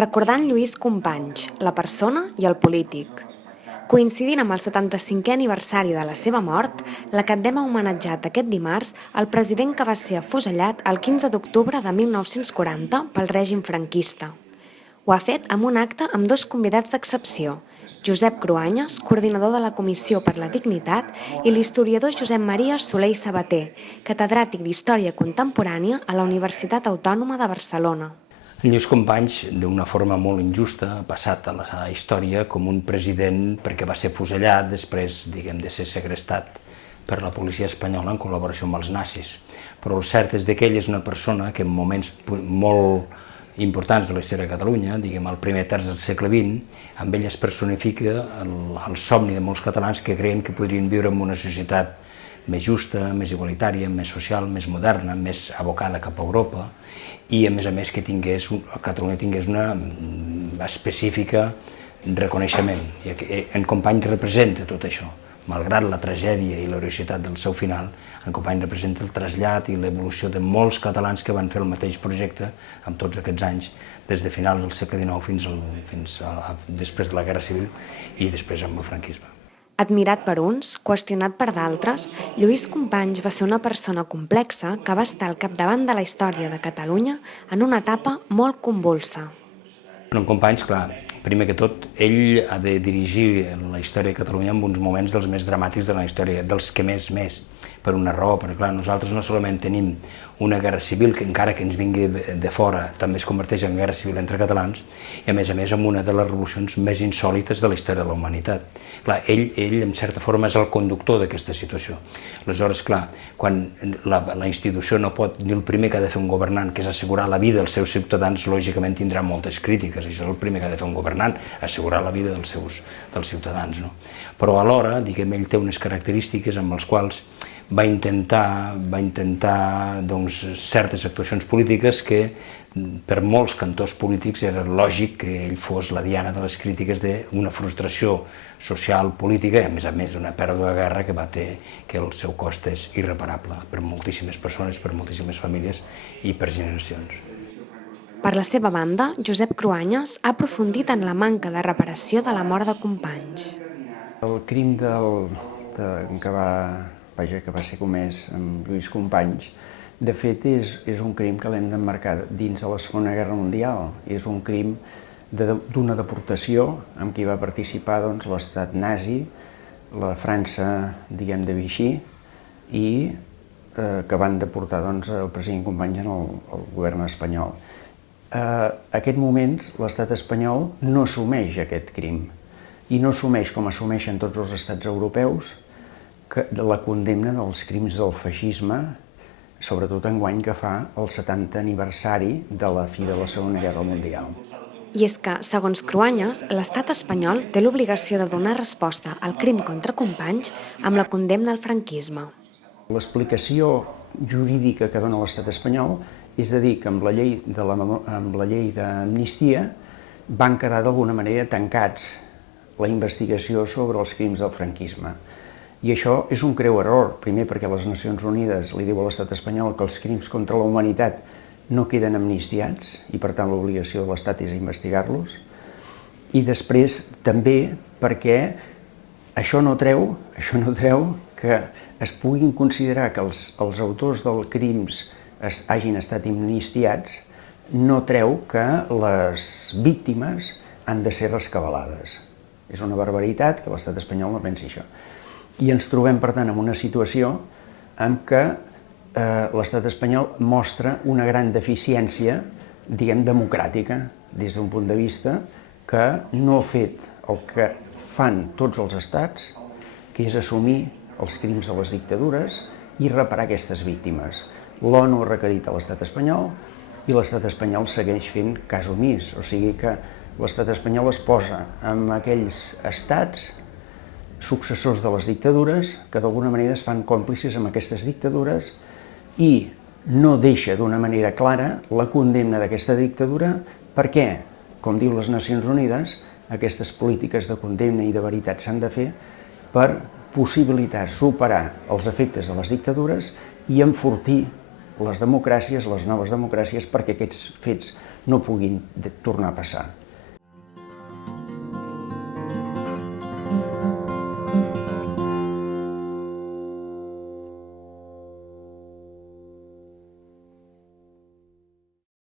recordant Lluís Companys, la persona i el polític. Coincidint amb el 75è aniversari de la seva mort, l'Acadèmia ha homenatjat aquest dimarts el president que va ser afusellat el 15 d'octubre de 1940 pel règim franquista. Ho ha fet amb un acte amb dos convidats d'excepció, Josep Cruanyes, coordinador de la Comissió per la Dignitat, i l'historiador Josep Maria Soler i Sabater, catedràtic d'Història Contemporània a la Universitat Autònoma de Barcelona. Lluís Companys, d'una forma molt injusta, ha passat a la història com un president perquè va ser fusellat després, de ser segrestat per la policia espanyola en col·laboració amb els nazis. Però el cert és que ell és una persona que en moments molt importants de la història de Catalunya, al primer terç del segle XX, amb ell es personifica el somni de molts catalans que creien que podrien viure en una societat més justa, més igualitària, més social, més moderna, més abocada cap a Europa, i a més que Catalunya tingués una específica reconeixement. I en Companys representa tot això. Malgrat la tragèdia i l'heroïcitat del seu final, en Companys representa el trasllat i l'evolució de molts catalans que van fer el mateix projecte amb tots aquests anys, des de finals del segle XIX fins a després de la Guerra Civil i després amb el franquisme. Admirat per uns, qüestionat per d'altres, Lluís Companys va ser una persona complexa que va estar al capdavant de la història de Catalunya en una etapa molt convulsa. En Companys, clar, primer que tot, ell ha de dirigir la història de Catalunya en uns moments dels més dramàtics de la història, dels que més, per una raó, perquè clar, nosaltres no solament tenim una guerra civil que encara que ens vingui de fora també es converteix en guerra civil entre catalans i a més amb una de les revolucions més insòlites de la història de la humanitat. Clar, ell en certa forma és el conductor d'aquesta situació. Aleshores, clar, quan la institució no pot, ni el primer que ha de fer un governant, que és assegurar la vida dels seus ciutadans, lògicament tindrà moltes crítiques, això és el primer que ha de fer un governant, assegurar la vida dels ciutadans. Però alhora, ell té unes característiques amb les quals va intentar certes actuacions polítiques que per molts cantors polítics era lògic que ell fos la diana de les crítiques d'una frustració social, política i a més d'una pèrdua de guerra que el seu cost és irreparable per moltíssimes persones, per moltíssimes famílies i per generacions. Per la seva banda, Josep Cruanyes ha aprofundit en la manca de reparació de la mort de Companys. El crim que va ser comès amb Lluís Companys, de fet és un crim que l'hem d'emmarcar dins de la Segona Guerra Mundial. És un crim d'una deportació en què va participar l'estat nazi, la França, de Vichy, i que van deportar el president Companys al govern espanyol. En aquest moment l'estat espanyol no assumeix aquest crim i no assumeix, com assumeixen tots els estats europeus, la condemna dels crims del feixisme, sobretot enguany que fa el 70 aniversari de la fi de la Segona Guerra Mundial. I és que, segons Cruanyes, l'estat espanyol té l'obligació de donar resposta al crim contra Companys amb la condemna al franquisme. L'explicació jurídica que dona l'estat espanyol és a dir que amb la llei d'amnistia van quedar d'alguna manera tancats la investigació sobre els crims del franquisme. I això és un greu error, primer perquè les Nacions Unides li diu a l'estat espanyol que els crims contra la humanitat no queden amnistiats i per tant l'obligació de l'estat és investigar-los, i després també perquè això no treu que es puguin considerar que els autors dels crims hagin estat amnistiats, no treu que les víctimes han de ser rescabalades. És una barbaritat que l'estat espanyol no pensi això. I ens trobem, per tant, en una situació en què l'estat espanyol mostra una gran deficiència, democràtica, des d'un punt de vista que no ha fet el que fan tots els estats, que és assumir els crims de les dictadures i reparar aquestes víctimes. L'ONU ha requerit a l'estat espanyol i l'estat espanyol segueix fent cas omís, o sigui que l'estat espanyol es posa amb aquells estats successors de les dictadures, que d'alguna manera es fan còmplices amb aquestes dictadures i no deixa d'una manera clara la condemna d'aquesta dictadura perquè, com diu les Nacions Unides, aquestes polítiques de condemna i de veritat s'han de fer per possibilitar superar els efectes de les dictadures i enfortir les democràcies, les noves democràcies, perquè aquests fets no puguin tornar a passar.